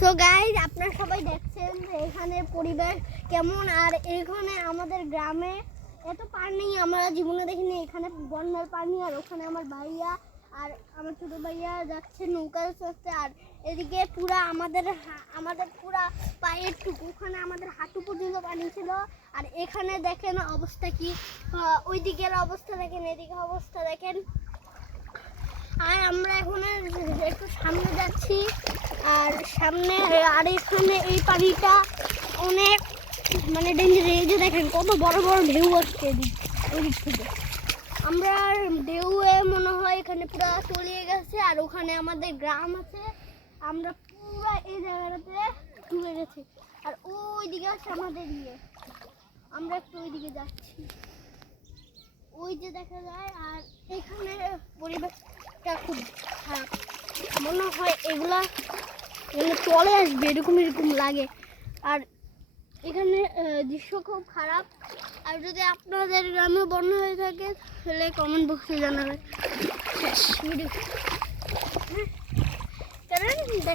So guys, আপনারা সবাই দেখছেন যে এখানে পরিবেশ কেমন। আর এখানে আমাদের গ্রামে এত পানি আমরা জীবনে দেখিনি। এখানে বন্যার পানি, আর ওখানে আমার ভাইয়া আর আমার ছোটো ভাইয়া যাচ্ছে নৌকায় চড়তে। আর এদিকে পুরা আমাদের পুরা পায়ের টুকু, ওখানে আমাদের হাঁটু পর্যন্ত পানি ছিল। আর এখানে দেখেন অবস্থা কি, ওই দিকের অবস্থা দেখেন, এদিকে অবস্থা দেখেন। আর আমরা এখন একটু সামনে যাচ্ছি, আর সামনে আর এখানে এই পানিটা অনেক মানে ডেঞ্জার। এই যে দেখেন কত বড় বড় ঢেউ আসছে ওই দিক থেকে। আমরা ঢেউয়ে মনে হয় এখানে পুরো তলিয়ে গেছে। আর ওখানে আমাদের গ্রাম আছে, আমরা পুরো এই জায়গাটাতে ডুবে গেছি। আর ওই দিকে আছে আমাদের আমরা একটু ওই দিকে যাচ্ছি, ওই যে দেখা যায়। আর এখানে পরিবেশটা খুব খারাপ, মনে হয় এগুলা চলে আসবে এরকম লাগে। আর এখানে দৃশ্য খুব খারাপ। আর যদি আপনাদের গ্রামে বন্যা হয়ে থাকে তাহলে কমেন্ট বক্সে জানাবেন। শেষ ভিডিও।